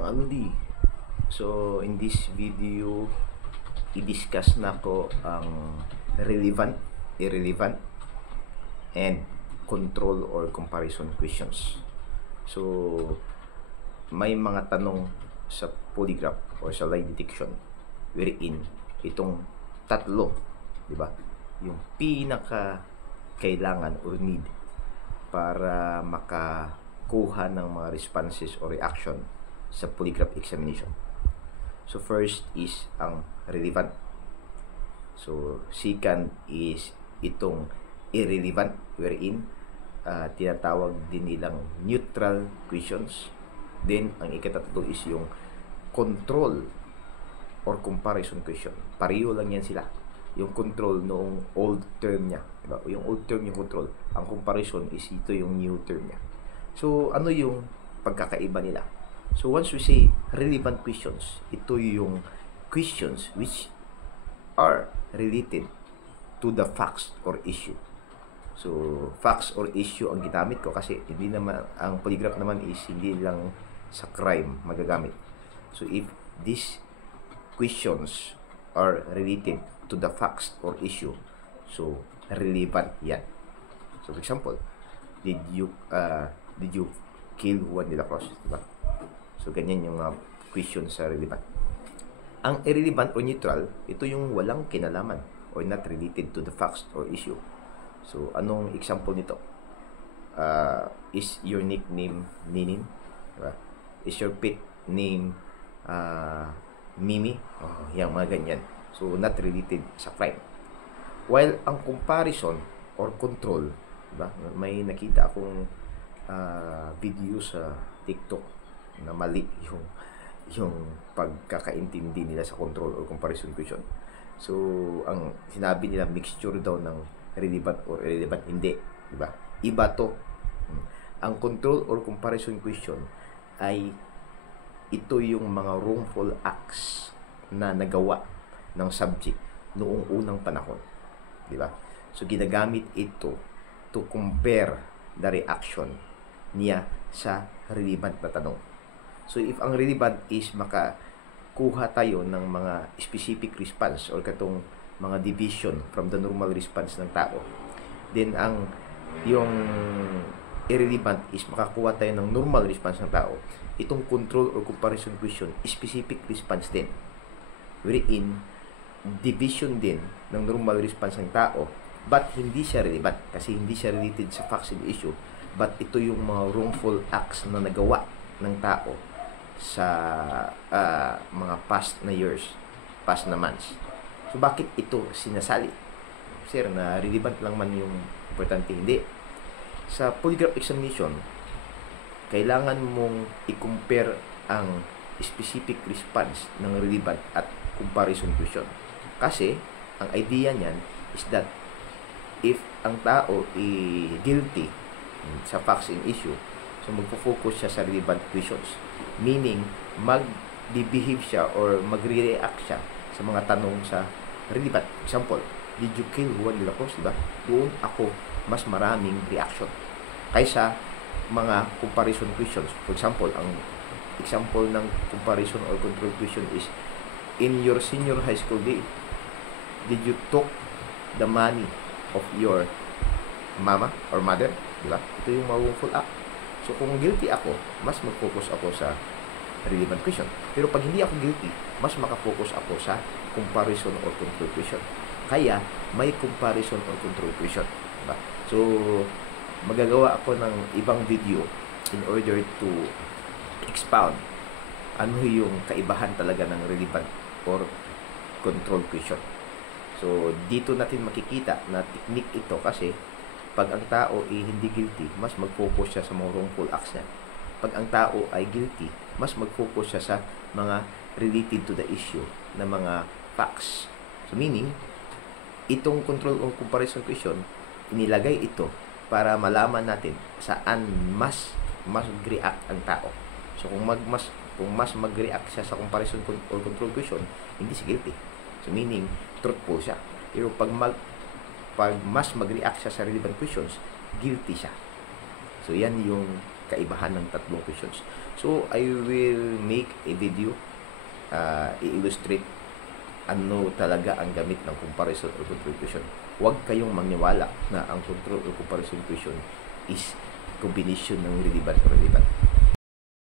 mga lodi. So in this video, i-discuss na ko ang relevant, irrelevant, and control or comparison questions. So may mga tanong sa polygraph or sa lie detection wherein itong tatlo, di ba? Yung pinaka kailangan or need para makakuha ng mga responses or reaction sa polygraph examination. So first is ang relevant. So second is itong irrelevant wherein tinatawag din nilang neutral questions. Then ang ikatatlo is yung control or comparison question. Pareho lang yan sila. Yung control noong old term niya, diba? Yung old term yung control. Ang comparison is ito yung new term niya. So ano yung pagkakaiba nila? So once we say relevant questions, ito yung questions which are related to the facts or issue. So facts or issue ang ginamit ko kasi hindi naman ang polygraph naman is hindi lang sa crime magagamit. So if these questions are related to the facts or issue, so relevant yan. So for example, did you kill Juan de la Cruz, diba? So ganyan yung question sa relevant. Ang irrelevant or neutral, ito yung walang kinalaman or not related to the facts or issue. So anong example nito? Is your nickname Ninin? Diba? Is your pet name Mimi? Yung mga ganyan. So not related sa crime. While ang comparison or control, diba? May nakita akong video sa TikTok na mali yung pagkakaintindi nila sa control or comparison question. So ang sinabi nila mixture daw ng relevant or irrelevant, hindi, diba? Iba to. Ang control or comparison question ay ito yung mga wrongful acts na nagawa ng subject noong unang panahon, di ba? So ginagamit ito to compare the reaction niya sa relevant na tanong. So if ang relevant is makakuha tayo ng mga specific response or katong mga deviation from the normal response ng tao, then ang yung irrelevant is makakuha tayo ng normal response ng tao. Itong control or comparison question, specific response din, wherein division din ng normal response ng tao, but hindi siya relevant kasi hindi siya related sa facts and issue, but ito yung mga wrongful acts na nagawa ng tao sa mga past na years, past na months. So bakit ito sinasali? Sir, na relevant lang man yung importante, hindi. Sa polygraph examination, kailangan mong i-compare ang specific response ng relevant at comparison question. Kasi, ang idea niyan is that if ang tao guilty sa facts and issue, so magpo-focus siya sa relevant questions. Meaning, mag-behave siya or magre-react siya sa mga tanong sa relevant. Example, did you kill Juan de la Cruz, diba? Doon ako mas maraming reaction kaysa mga comparison questions. For example, ang example ng comparison or control question is, in your senior high school day, did you took the money of your mama or mother? Diba? Ito yung wrongful act. So kung guilty ako, mas mag-focus ako sa relevant question. Pero pag hindi ako guilty, mas makafocus ako sa comparison or control question. Kaya may comparison or control question. Diba? So magagawa ako ng ibang video in order to expound ano yung kaibahan talaga ng relevant or control question. So dito natin makikita na technique ito kasi pag ang tao ay hindi guilty, mas mag-focus siya sa mga wrongful acts niya. Pag ang tao ay guilty, mas mag-focus siya sa mga related to the issue na mga facts. So meaning, itong control or comparison question, inilagay ito para malaman natin saan mas mag-react ang tao. So kung mas mag-react siya sa comparison or control question, hindi siya guilty. So meaning, truthful siya. Pero pag mas mag-react siya sa relevant questions, guilty siya. So yan yung kaibahan ng tatlong questions. So, I will make a video i-illustrate ano talaga ang gamit ng comparison or control question. Huwag kayong maniwala na ang control or comparison question is combination ng relevant or relevant.